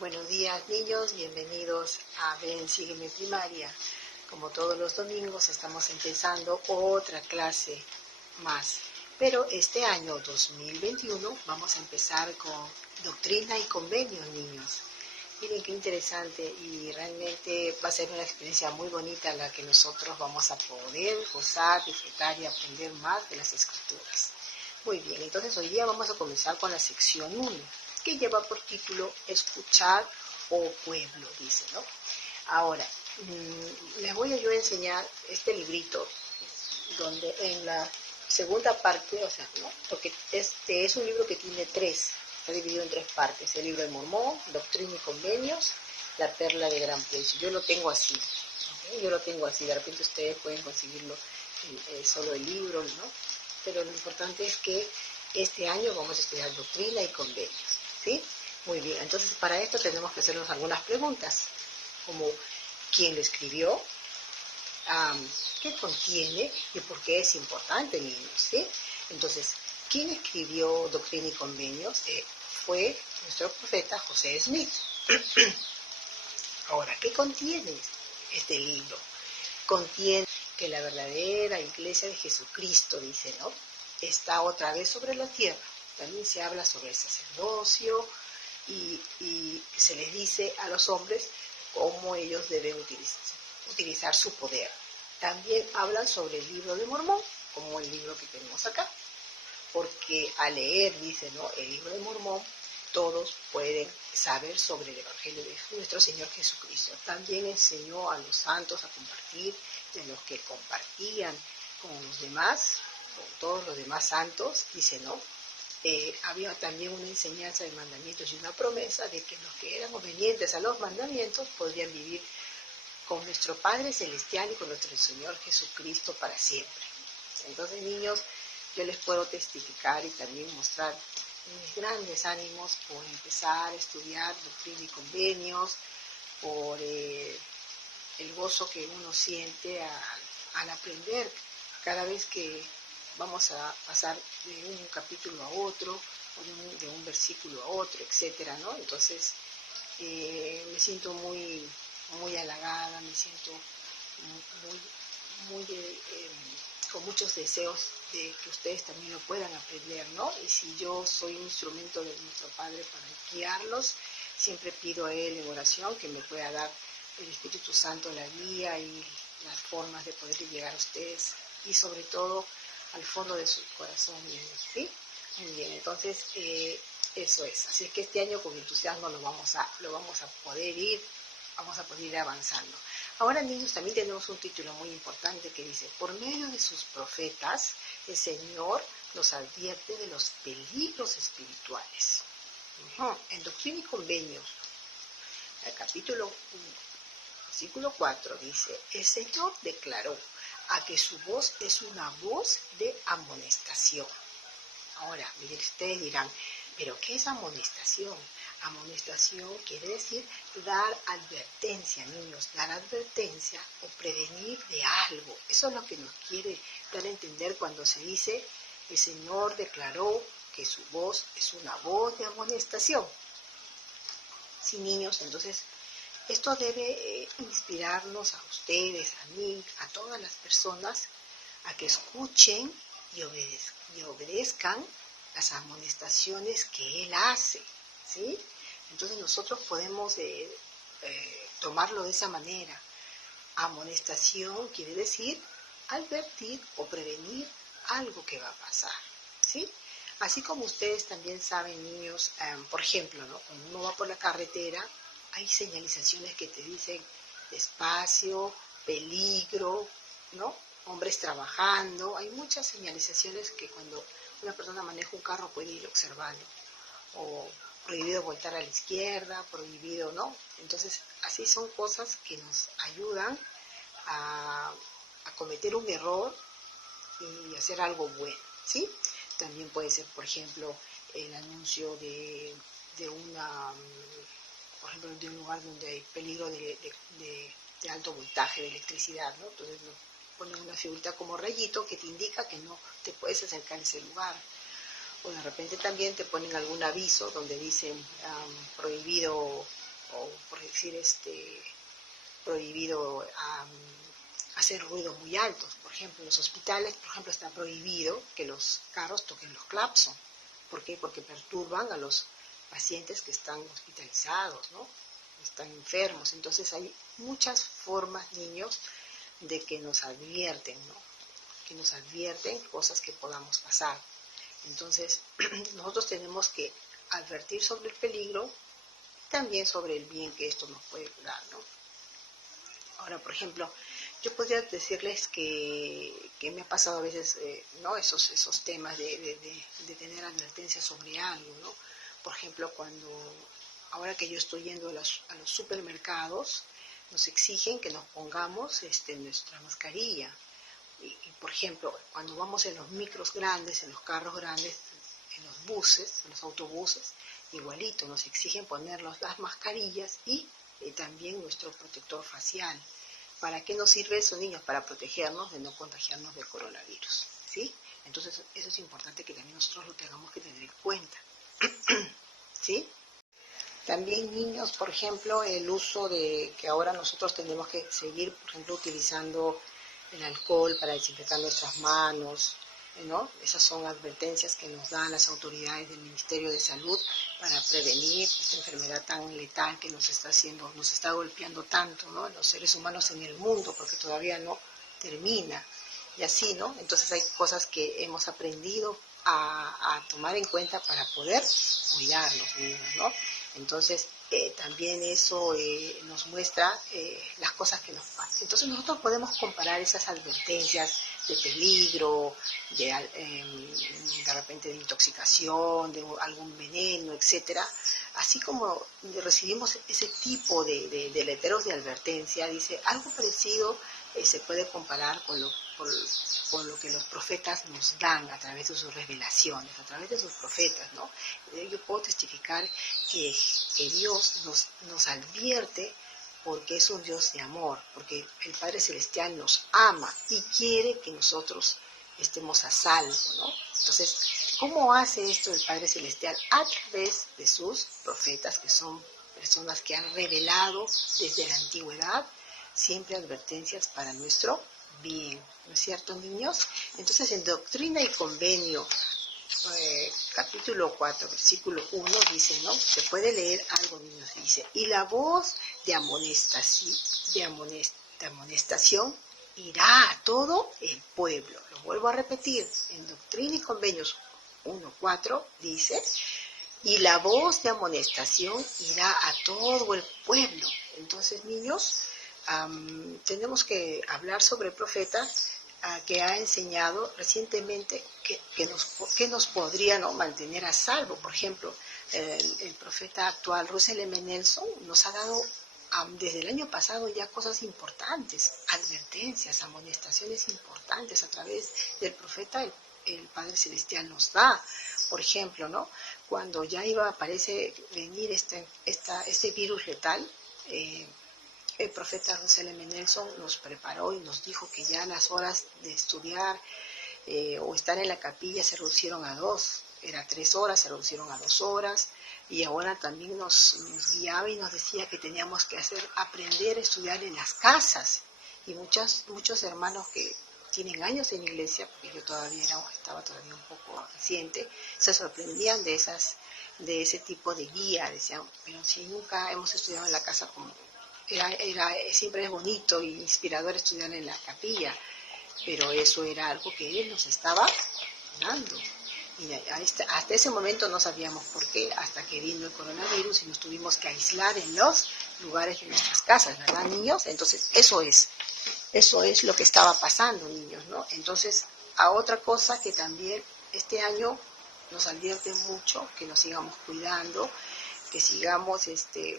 Buenos días niños, bienvenidos a Ven, Sígueme Primaria. Como todos los domingos estamos empezando otra clase más. Pero este año 2021 vamos a empezar con Doctrina y Convenios, niños. Miren qué interesante y realmente va a ser una experiencia muy bonita la que nosotros vamos a poder gozar, disfrutar y aprender más de las Escrituras. Muy bien, entonces hoy día vamos a comenzar con la sección 1, que lleva por título Escuchar, oh pueblo, dice, ¿no? Ahora, les voy a yo enseñar este librito, donde en la segunda parte, o sea, ¿no? Porque este es un libro que tiene está dividido en 3 partes: el libro de Mormón, Doctrina y Convenios, la Perla de Gran Precio. Yo lo tengo así, ¿okay? Yo lo tengo así, de repente ustedes pueden conseguirlo solo el libro, ¿no? Pero lo importante es que este año vamos a estudiar Doctrina y Convenios, ¿sí? Muy bien, entonces para esto tenemos que hacernos algunas preguntas, como ¿quién lo escribió? ¿Qué contiene y por qué es importante, niños? ¿Sí? Entonces, ¿quién escribió Doctrina y Convenios? Fue nuestro profeta José Smith. Ahora, ¿qué contiene este libro? Contiene que la verdadera iglesia de Jesucristo, dice, ¿no?, está otra vez sobre la tierra. También se habla sobre el sacerdocio y se les dice a los hombres cómo ellos deben utilizar su poder. También hablan sobre el libro de Mormón, como el libro que tenemos acá, porque al leer, dice, ¿no?, el libro de Mormón, todos pueden saber sobre el Evangelio de nuestro Señor Jesucristo. También enseñó a los santos a compartir, de los que compartían con los demás, con todos los demás santos, dice, ¿no? Había también una enseñanza de mandamientos y una promesa de que los que eran obedientes a los mandamientos podrían vivir con nuestro Padre Celestial y con nuestro Señor Jesucristo para siempre. Entonces, niños, yo les puedo testificar y también mostrar mis grandes ánimos por empezar a estudiar Doctrina y Convenios, por el gozo que uno siente al aprender cada vez que vamos a pasar de un capítulo a otro, o de un versículo a otro, etcétera, ¿no? Entonces, me siento muy halagada, me siento con muchos deseos de que ustedes también lo puedan aprender, ¿no? Y si yo soy un instrumento de nuestro Padre para guiarlos, siempre pido a Él en oración que me pueda dar el Espíritu Santo la guía y las formas de poder llegar a ustedes y sobre todo al fondo de su corazón, ¿sí? Muy bien, entonces eso es. Así es que este año con entusiasmo vamos a poder ir avanzando. Ahora, niños, también tenemos un título muy importante que dice: por medio de sus profetas, el Señor nos advierte de los peligros espirituales. En Doctrina y Convenios, el capítulo 1, versículo 4, dice: el Señor declaró a que su voz es una voz de amonestación. Ahora, miren, ustedes dirán, ¿pero qué es amonestación? Amonestación quiere decir dar advertencia, niños, dar advertencia o prevenir de algo. Eso es lo que nos quiere dar a entender cuando se dice: el Señor declaró que su voz es una voz de amonestación. Sí, niños, entonces esto debe inspirarnos a ustedes, a mí, a todas las personas, a que escuchen y obedezcan las amonestaciones que Él hace, ¿sí? Entonces nosotros podemos tomarlo de esa manera. Amonestación quiere decir advertir o prevenir algo que va a pasar, ¿sí? Así como ustedes también saben, niños, por ejemplo, ¿no?, cuando uno va por la carretera, hay señalizaciones que te dicen despacio, peligro, ¿no?, hombres trabajando. Hay muchas señalizaciones que cuando una persona maneja un carro puede ir observando. O prohibido voltar a la izquierda, prohibido, ¿no? Entonces, así son cosas que nos ayudan a cometer un error y hacer algo bueno, ¿sí? También puede ser, por ejemplo, el anuncio de por ejemplo, de un lugar donde hay peligro de alto voltaje de electricidad, ¿no? Entonces nos ponen una figurita como rayito que te indica que no te puedes acercar a ese lugar. O de repente también te ponen algún aviso donde dicen prohibido o por decir, prohibido hacer ruidos muy altos. Por ejemplo, en los hospitales, por ejemplo, está prohibido que los carros toquen los claxon. ¿Por qué? Porque perturban a los pacientes que están hospitalizados, ¿no? Están enfermos. Entonces hay muchas formas, niños, de que nos advierten, ¿no? Que nos advierten cosas que podamos pasar. Entonces, nosotros tenemos que advertir sobre el peligro y también sobre el bien que esto nos puede dar, ¿no? Ahora, por ejemplo, yo podría decirles que me ha pasado a veces, ¿no? Esos temas de tener advertencias sobre algo, ¿no? Por ejemplo, ahora que yo estoy yendo a los supermercados, nos exigen que nos pongamos nuestra mascarilla. Y, por ejemplo, cuando vamos en los micros grandes, en los carros grandes, en los buses, en los autobuses, igualito, nos exigen ponernos las mascarillas y también nuestro protector facial. ¿Para qué nos sirve eso, niños? Para protegernos de no contagiarnos del coronavirus, ¿sí? Entonces, eso es importante que también nosotros lo tengamos que tener en cuenta, ¿sí? También, niños, por ejemplo, el uso de que ahora nosotros tenemos que seguir, por ejemplo, utilizando el alcohol para desinfectar nuestras manos, ¿no? Esas son advertencias que nos dan las autoridades del Ministerio de Salud para prevenir esta enfermedad tan letal que nos está golpeando tanto, ¿no? Los seres humanos en el mundo, porque todavía no termina. Y así, ¿no? Entonces hay cosas que hemos aprendido a tomar en cuenta para poder cuidarlos, niños, ¿no? Entonces, también eso nos muestra las cosas que nos pasan. Entonces, nosotros podemos comparar esas advertencias de peligro, de repente de intoxicación, de algún veneno, etcétera. Así como recibimos ese tipo de letreros de advertencia, dice, algo parecido se puede comparar con lo que los profetas nos dan a través de sus revelaciones, a través de sus profetas, ¿no? Yo puedo testificar que Dios nos advierte porque es un Dios de amor, porque el Padre Celestial nos ama y quiere que nosotros estemos a salvo, ¿no? Entonces, ¿cómo hace esto el Padre Celestial? A través de sus profetas, que son personas que han revelado desde la antigüedad siempre advertencias para nuestro bien, ¿no es cierto, niños? Entonces, en Doctrina y Convenio, capítulo 4, versículo 1, dice, ¿no? Se puede leer algo, niños, dice, y la voz de amonestación irá a todo el pueblo. Lo vuelvo a repetir, en Doctrina y Convenios 1:4 dice, y la voz de amonestación irá a todo el pueblo. Entonces, niños, tenemos que hablar sobre el profeta que ha enseñado recientemente que nos podría, ¿no?, mantener a salvo. Por ejemplo, el profeta actual, Russell M. Nelson, nos ha dado desde el año pasado ya cosas importantes, advertencias, amonestaciones importantes a través del profeta, el Padre Celestial nos da. Por ejemplo, ¿no?, cuando ya parece venir este virus letal, el profeta Russell M. Nelson nos preparó y nos dijo que ya las horas de estudiar o estar en la capilla se reducieron a 2, era 3 horas, se reducieron a 2 horas, y ahora también nos guiaba y nos decía que teníamos que aprender a estudiar en las casas, y muchos hermanos que tienen años en la iglesia, porque yo estaba todavía un poco reciente, se sorprendían de ese tipo de guía, decían, pero si nunca hemos estudiado en la casa como siempre es bonito e inspirador estudiar en la capilla, pero eso era algo que él nos estaba dando. Y hasta ese momento no sabíamos por qué, hasta que vino el coronavirus y nos tuvimos que aislar en los lugares de nuestras casas, ¿verdad, niños? Entonces, eso es lo que estaba pasando, niños, ¿no? Entonces, a otra cosa que también este año nos advierte mucho, que nos sigamos cuidando, que sigamos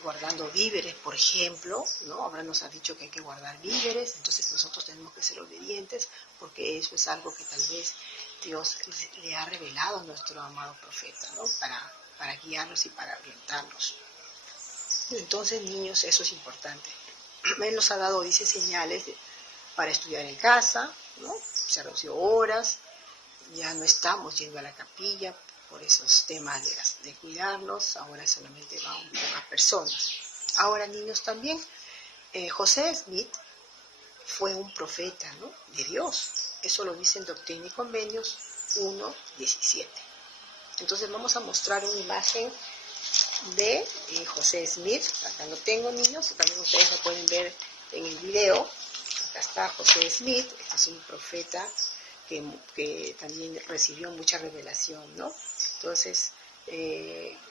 guardando víveres, por ejemplo, ¿no? Ahora nos ha dicho que hay que guardar víveres, entonces nosotros tenemos que ser obedientes, porque eso es algo que tal vez Dios le ha revelado a nuestro amado profeta, ¿no? Para guiarnos y para orientarnos. Entonces, niños, eso es importante. Él nos ha dado, dice, señales para estudiar en casa, ¿no? Se redució horas, ya no estamos yendo a la capilla por esos temas de cuidarnos, ahora solamente van pocas personas. Ahora, niños, también José Smith fue un profeta, ¿no?, de Dios. Eso lo dice en Doctrina y Convenios 1:17. Entonces vamos a mostrar una imagen de José Smith. Acá lo tengo, niños, también ustedes lo pueden ver en el video. Acá está José Smith. Este es un profeta que también recibió mucha revelación, ¿no? Entonces,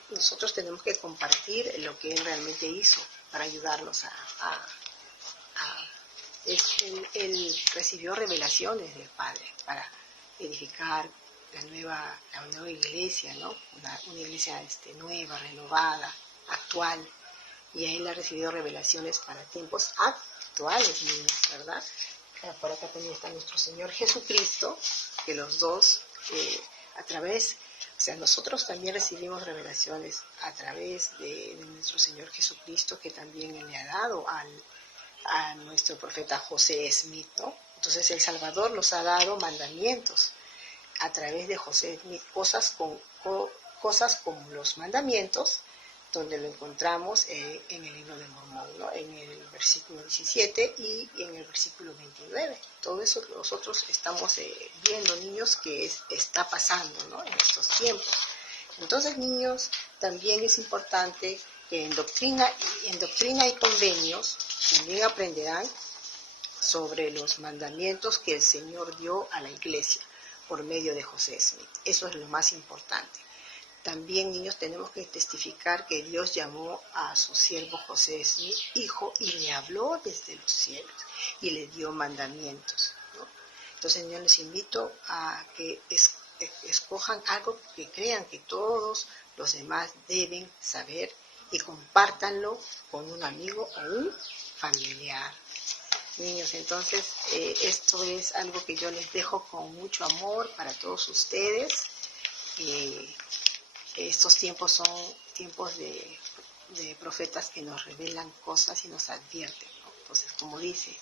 nosotros tenemos que compartir lo que él realmente hizo para ayudarlos él recibió revelaciones del Padre para edificar la nueva iglesia, ¿no? Una iglesia nueva, renovada, actual. Y él ha recibido revelaciones para tiempos actuales, niños, ¿verdad? Por acá también está nuestro Señor Jesucristo, que los dos, a través, o sea, nosotros también recibimos revelaciones a través de nuestro Señor Jesucristo, que también Él le ha dado a nuestro profeta José Smith, ¿no? Entonces el Salvador nos ha dado mandamientos a través de José Smith, cosas como los mandamientos, donde lo encontramos en el libro de Mormón, ¿no?, en el versículo 17 y en el versículo 29. Todo eso nosotros estamos viendo, niños, que está pasando, ¿no?, en estos tiempos. Entonces, niños, también es importante que en doctrina y convenios también aprenderán sobre los mandamientos que el Señor dio a la iglesia por medio de José Smith. Eso es lo más importante. También, niños, tenemos que testificar que Dios llamó a su siervo José Smith hijo y le habló desde los cielos y le dio mandamientos, ¿no? Entonces, yo les invito a que escojan algo que crean que todos los demás deben saber y compártanlo con un amigo o un familiar. Niños, entonces, esto es algo que yo les dejo con mucho amor para todos ustedes. Estos tiempos son tiempos de profetas que nos revelan cosas y nos advierten, ¿no? Entonces, como dice,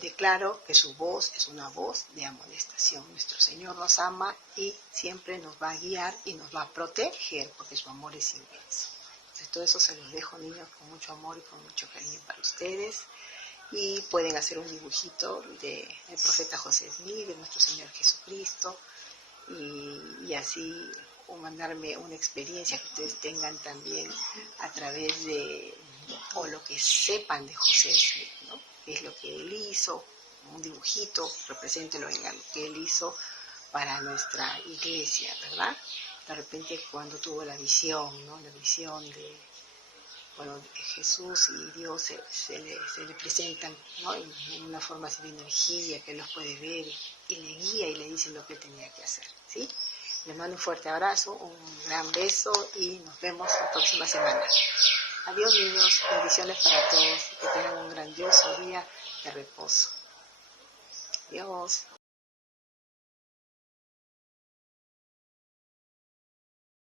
declaro que su voz es una voz de amonestación. Nuestro Señor nos ama y siempre nos va a guiar y nos va a proteger porque su amor es inmenso. Entonces, todo eso se los dejo, niños, con mucho amor y con mucho cariño para ustedes. Y pueden hacer un dibujito del profeta José Smith, de nuestro Señor Jesucristo, y así mandarme una experiencia que ustedes tengan también a través de, o lo que sepan de José Smith, ¿no? ¿Qué es lo que él hizo? Un dibujito, represéntelo en algo que él hizo para nuestra iglesia, ¿verdad? De repente cuando tuvo la visión, ¿no? La visión de, bueno, Jesús y Dios se le presentan, ¿no?, en una forma así de energía que él los puede ver y le guía y le dice lo que él tenía que hacer, ¿sí? Les mando un fuerte abrazo, un gran beso y nos vemos la próxima semana. Adiós, niños, bendiciones para todos, que tengan un grandioso día de reposo. Adiós.